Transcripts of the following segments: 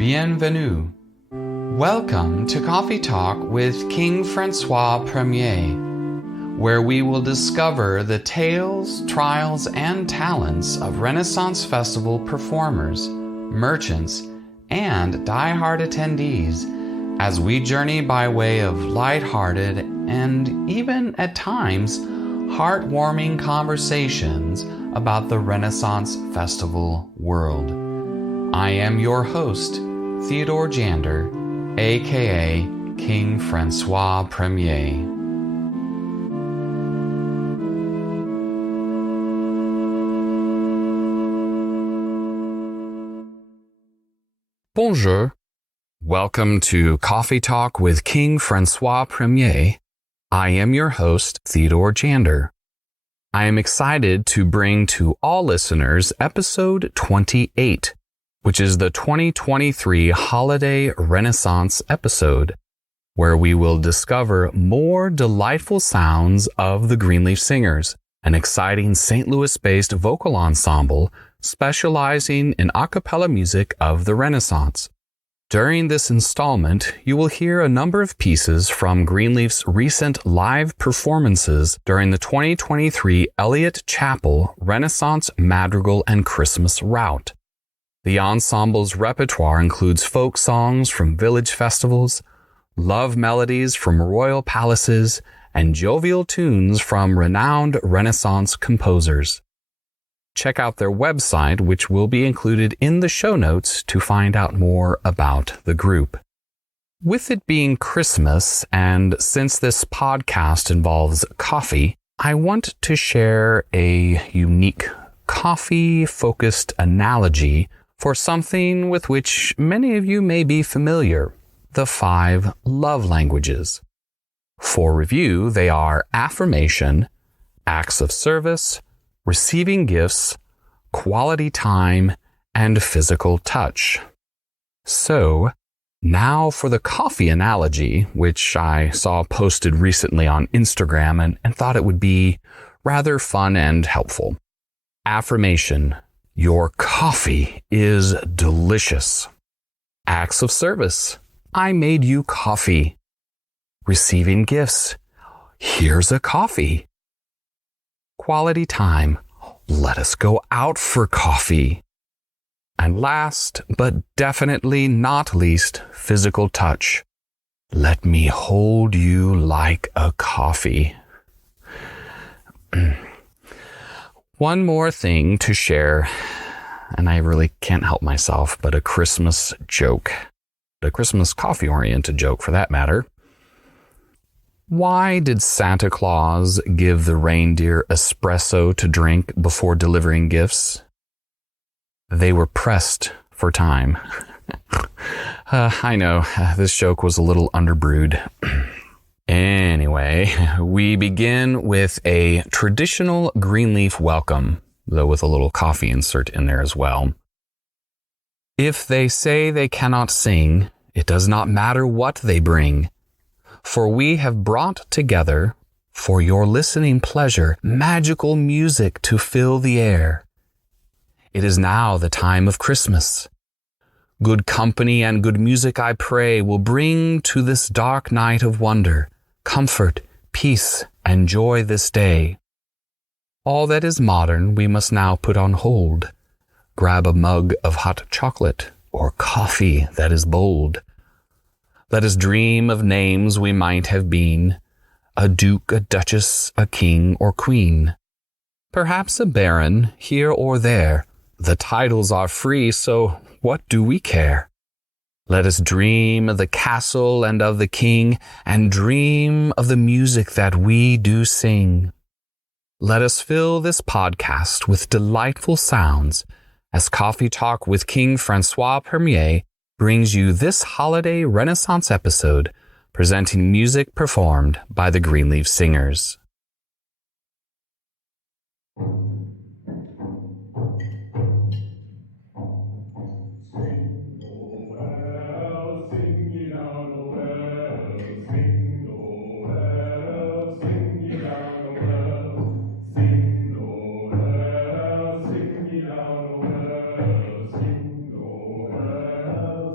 Bienvenue. Welcome to Coffee Talk with King Francois I, where we will discover the tales, trials, and talents of Renaissance Festival performers, merchants, and die-hard attendees as we journey by way of light-hearted and even at times heartwarming conversations about the Renaissance Festival world. I am your host, Theodore Jander, aka King Francois I. Bonjour. Welcome to Coffee Talk with King Francois I. I am your host, Theodore Jander. I am excited to bring to all listeners episode 28, which is the 2023 Holiday Renaissance episode, where we will discover more delightful sounds of the Greenleaf Singers, an exciting St. Louis-based vocal ensemble specializing in a cappella music of the Renaissance. During this installment, you will hear a number of pieces from Greenleaf's recent live performances during the 2023 Eliot Chapel Renaissance Madrigal and Christmas Rout. The ensemble's repertoire includes folk songs from village festivals, love melodies from royal palaces, and jovial tunes from renowned Renaissance composers. Check out their website, which will be included in the show notes, to find out more about the group. With it being Christmas, and since this podcast involves coffee, I want to share a unique coffee-focused analogy for something with which many of you may be familiar: the 5 love languages. For review, they are affirmation, acts of service, receiving gifts, quality time, and physical touch. So, now for the coffee analogy, which I saw posted recently on Instagram and thought it would be rather fun and helpful. Affirmation: your coffee is delicious. Acts of service: I made you coffee. Receiving gifts: here's a coffee. Quality time: let us go out for coffee. And last, but definitely not least, physical touch: let me hold you like a coffee. One more thing to share, and I really can't help myself, but a Christmas joke. A Christmas coffee-oriented joke, for that matter. Why did Santa Claus give the reindeer espresso to drink before delivering gifts? They were pressed for time. I know, this joke was a little underbrewed. Anyway, we begin with a traditional Greenleaf welcome, though with a little coffee insert in there as well. If they say they cannot sing, it does not matter what they bring. For we have brought together, for your listening pleasure, magical music to fill the air. It is now the time of Christmas. Good company and good music, I pray, will bring to this dark night of wonder comfort, peace, and joy this day. All that is modern we must now put on hold. Grab a mug of hot chocolate or coffee that is bold. Let us dream of names we might have been, a duke, a duchess, a king, or queen. Perhaps a baron, here or there. The titles are free, so what do we care? Let us dream of the castle and of the king, and dream of the music that we do sing. Let us fill this podcast with delightful sounds as Coffee Talk with King Francois I brings you this holiday Renaissance episode, presenting music performed by the Greenleaf Singers.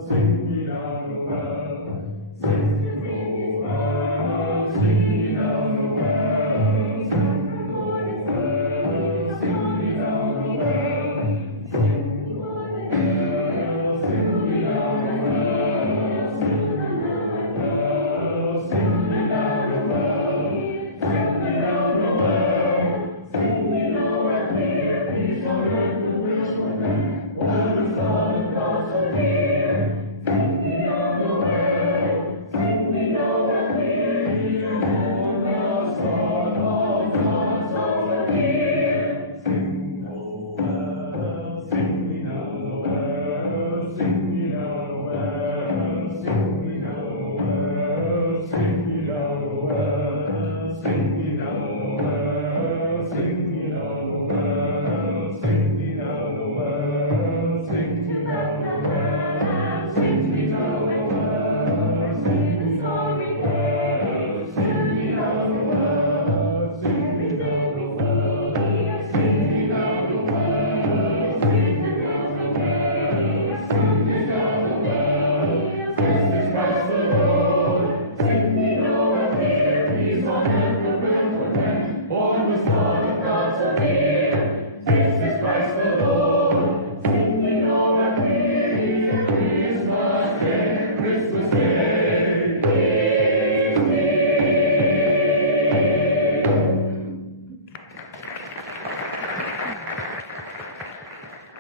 Sing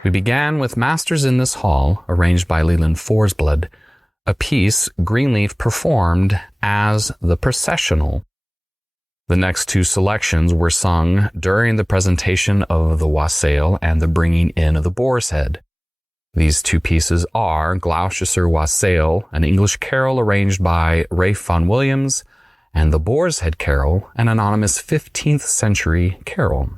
We began with Masters in This Hall, arranged by Leland Forsblad, a piece Greenleaf performed as the processional. The next two selections were sung during the presentation of the wassail and the bringing in of the boar's head. These two pieces are Gloucestershire Wassail, an English carol arranged by Ralph Vaughan Williams, and the Boar's Head Carol, an anonymous 15th century carol.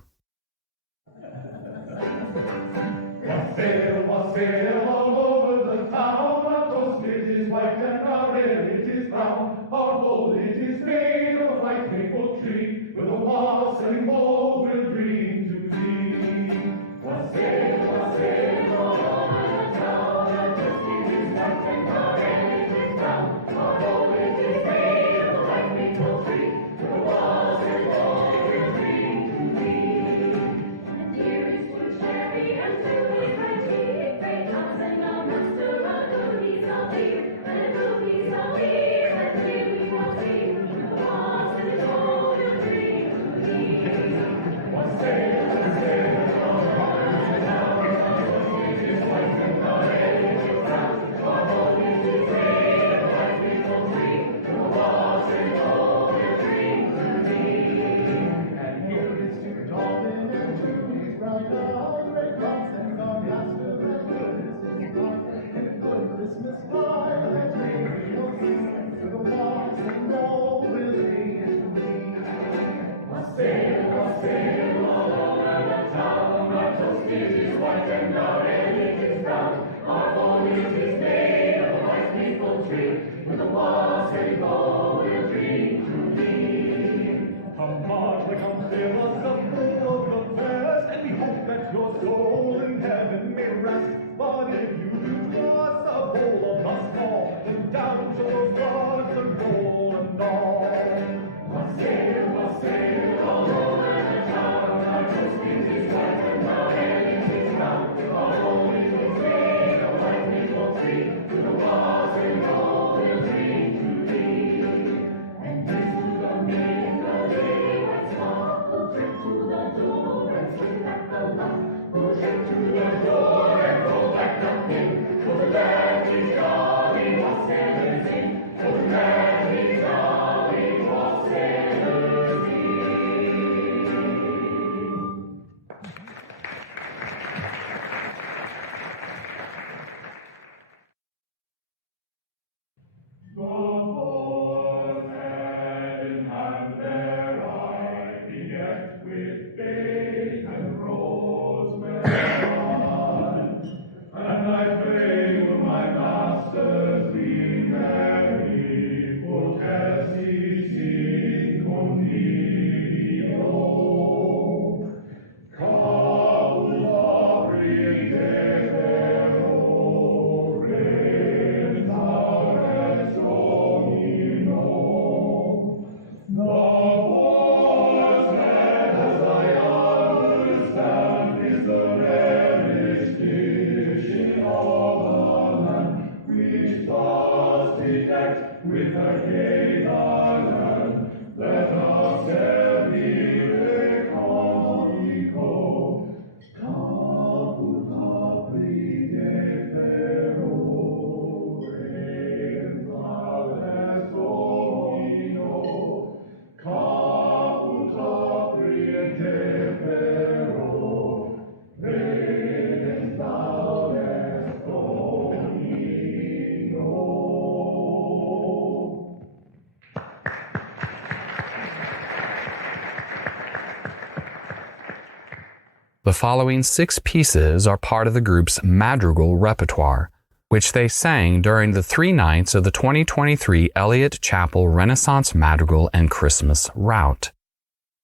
The following 6 pieces are part of the group's Madrigal repertoire, which they sang during the 3 nights of the 2023 Eliot Chapel Renaissance Madrigal and Christmas Rout.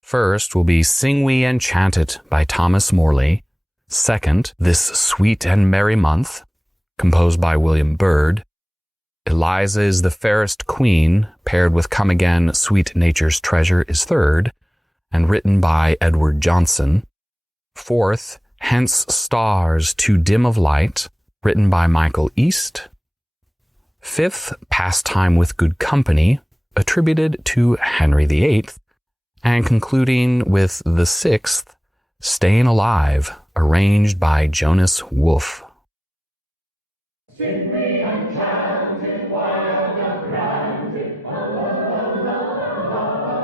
First will be Sing We Enchanted by Thomas Morley. Second, This Sweet and Merry Month, composed by William Byrd. Eliza is the Fairest Queen, paired with Come Again, Sweet Nature's Treasure is third, and written by Edward Johnson. Fourth, Hence Stars Too Dim of Light, written by Michael East. Fifth, Pastime with Good Company, attributed to Henry VIII. And concluding with the 6th, Staying Alive, arranged by Jonas Wolff. Sing we enchanted, wild and frantic, la la la la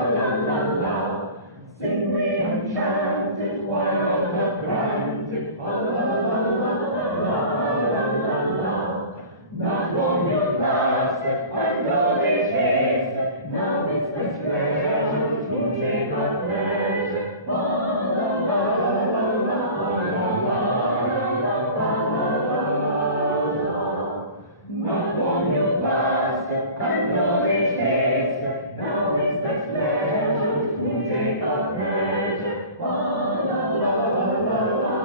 la la la. Sing we enchanted, wild and frantic, la la la la la la la. Not long you've lasted, and though they chase it, now it's this pleasure to take our pleasure. La la la la la la la la. Not long you've lasted, and though they chase it, now it's this pleasure to take our pleasure. La la la la la la.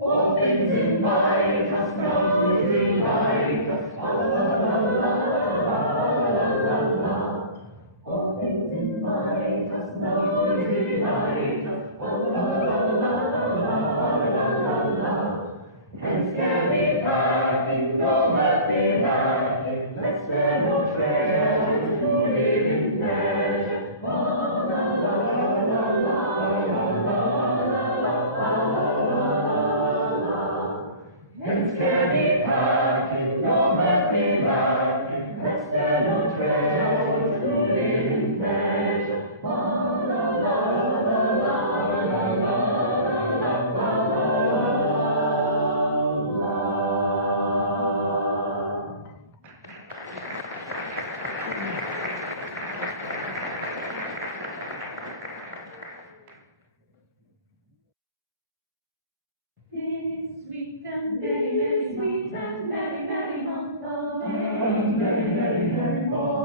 All things invite us now to delight us. La la la la la la. All things invite us now to delight us. La la la la. Hence carry packing, no mirth be lacking. Let's spare no treasure to live in pleasure. La la la la la la. Hence carry packing, no mirth be lacking. Let's spare no treasure to live in pleasure. La la la la la la. This sweet and merry, merry, sweet and merry, merry month of May. Merry, merry, merry month.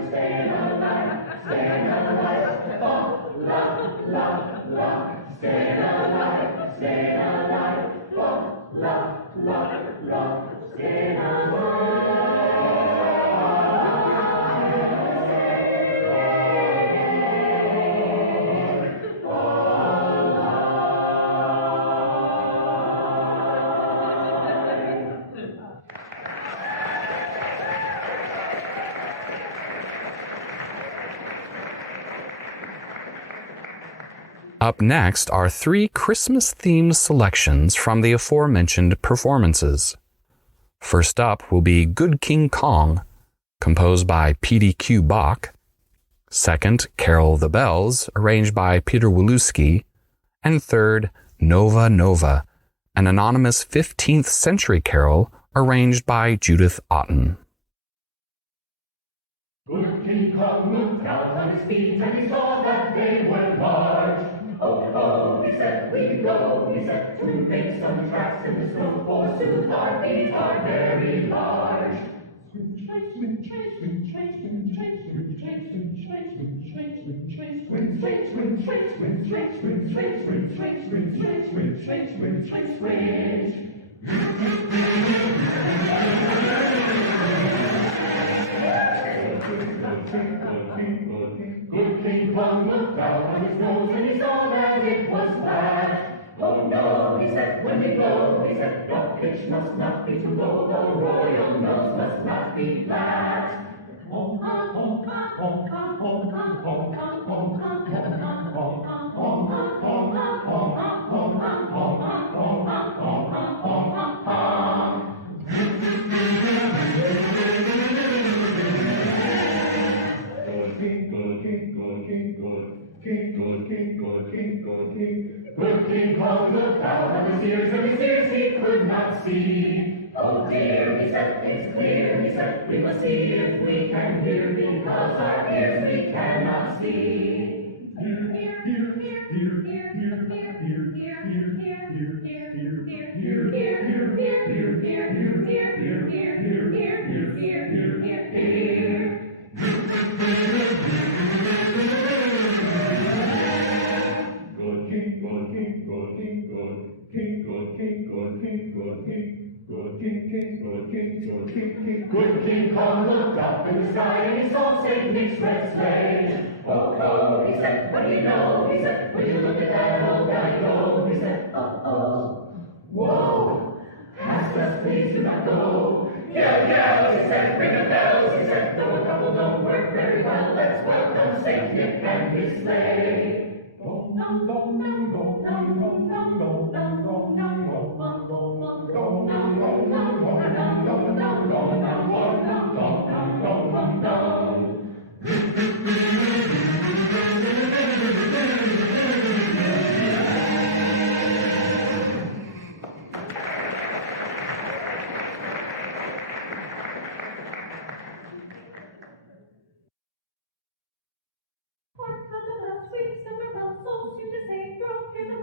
we're staying alive, staying alive. Oh, la, la, la, staying alive, staying alive. Oh, la, la, la, staying alive. Up next are 3 Christmas-themed selections from the aforementioned performances. First up will be Good King Kong, composed by P.D.Q. Bach. Second, Carol of the Bells, arranged by Peter Woluski. And third, Nova Nova, an anonymous 15th century carol arranged by Judith Otten. Good King Kong looked out on his feet and he saw that they were large. Oh, ho, he said, we go, he said, to make some tracks in the snow, forsooth our feet are very large. Good King Kong looked out on his nose and he saw that it was flat. Oh no, he said, when we go, he said, the pitch must not be too low, the royal nose must not be flat. Good King Kong looked out on his ears, and his ears he could not see. Oh dear, he said, it's clear, he said, we must see if we can hear, because our ears we cannot see. Good King Kong looked up in the sky and he saw St. Nick's red sleigh. Oh, oh, he said, what do you know? He said, will you look at that old guy go? He said, oh, whoa, past us please do not go. Yell, yell, he said, ring the bells. He said, though a couple don't work very well, let's welcome St. Nick and his sleigh. Hark, how the bells, sweet silver bells, so soon to say, throw, here's a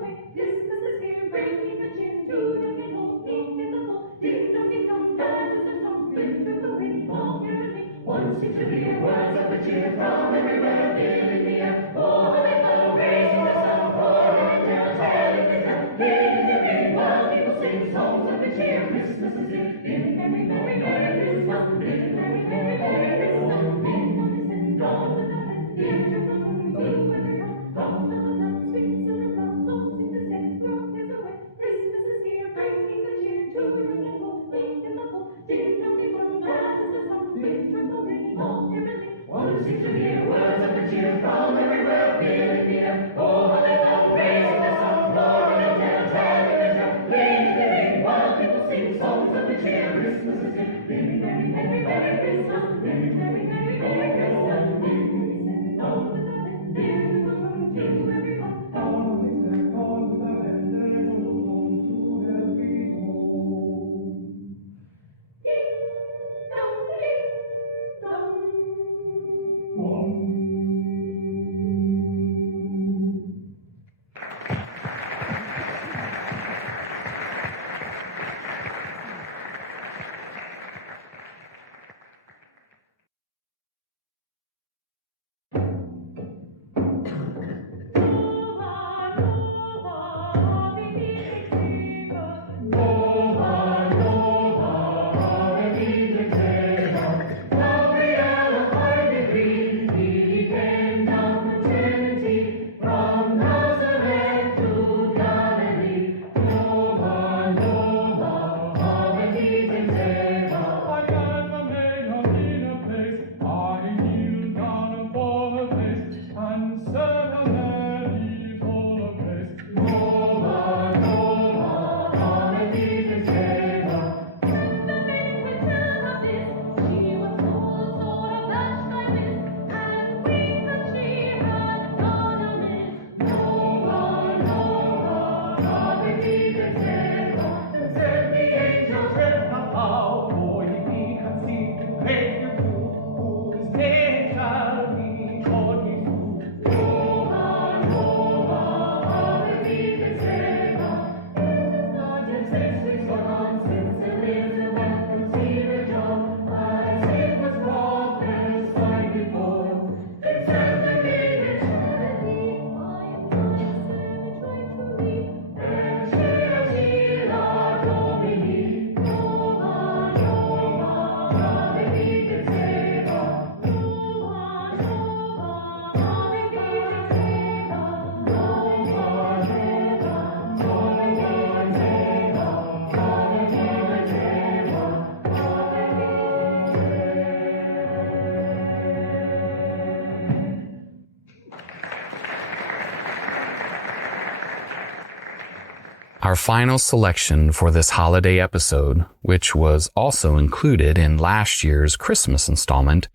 Our final selection for this holiday episode, which was also included in last year's Christmas installment,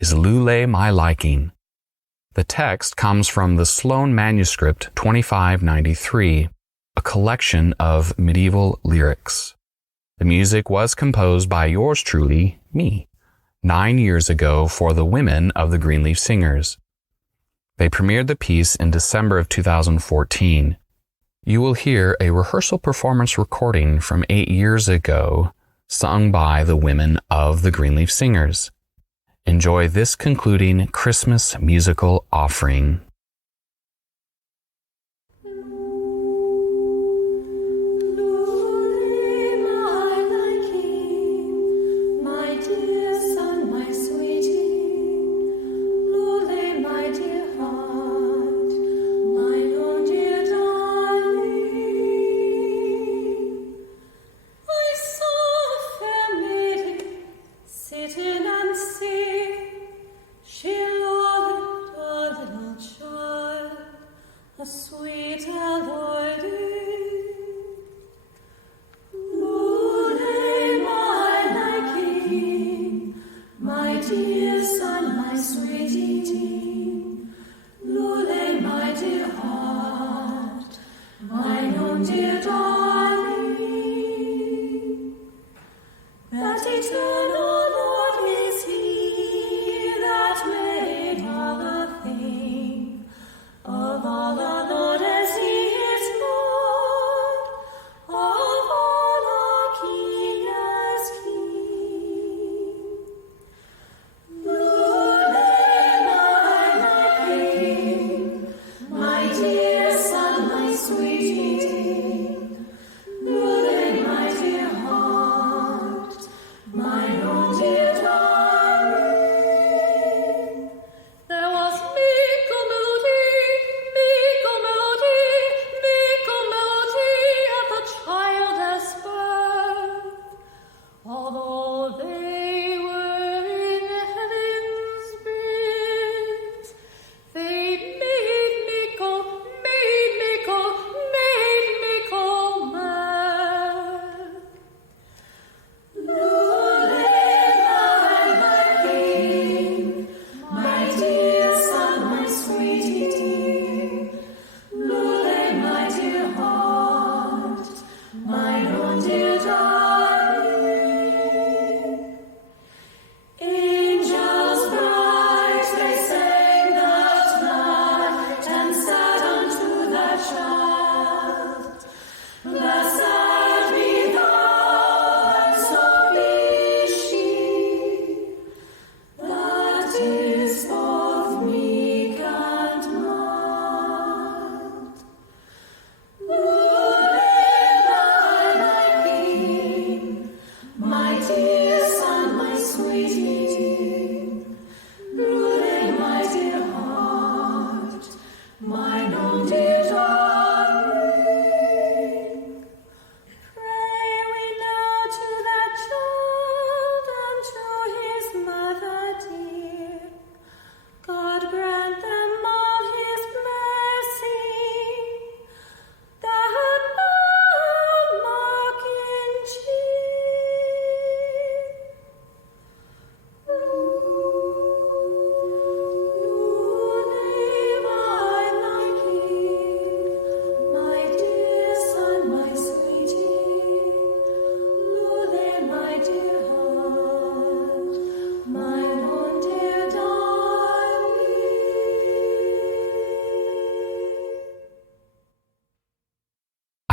is Lule My Liking. The text comes from the Sloane Manuscript 2593, a collection of medieval lyrics. The music was composed by yours truly, me, 9 years ago for the women of the Greenleaf Singers. They premiered the piece in December of 2014. You will hear a rehearsal performance recording from 8 years ago, sung by the women of the Greenleaf Singers. Enjoy this concluding Christmas musical offering.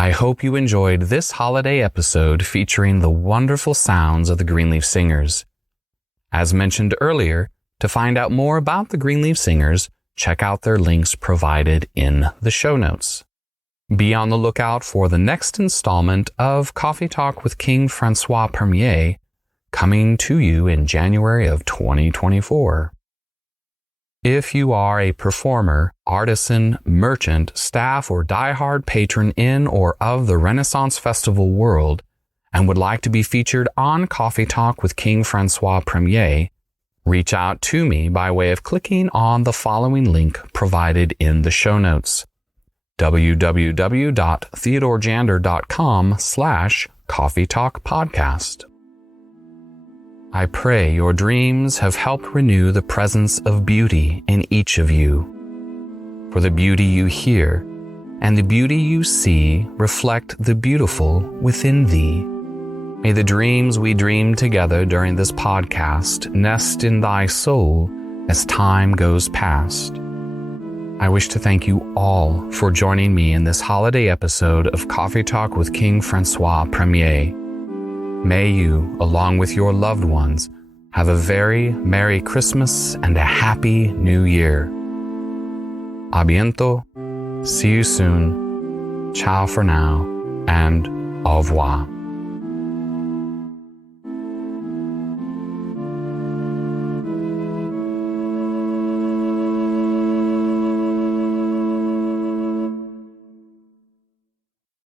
I hope you enjoyed this holiday episode featuring the wonderful sounds of the Greenleaf Singers. As mentioned earlier, to find out more about the Greenleaf Singers, check out their links provided in the show notes. Be on the lookout for the next installment of Coffee Talk with King Francois I, coming to you in January of 2024. If you are a performer, artisan, merchant, staff, or diehard patron in or of the Renaissance Festival world and would like to be featured on Coffee Talk with King Francois I, reach out to me by way of clicking on the following link provided in the show notes. www.theodorejander.com/Coffee Talk Podcast. I pray your dreams have helped renew the presence of beauty in each of you. For the beauty you hear and the beauty you see reflect the beautiful within thee. May the dreams we dream together during this podcast nest in thy soul as time goes past. I wish to thank you all for joining me in this holiday episode of Coffee Talk with King Francois I. May you, along with your loved ones, have a very Merry Christmas and a Happy New Year. A bientôt, see you soon, ciao for now, and au revoir.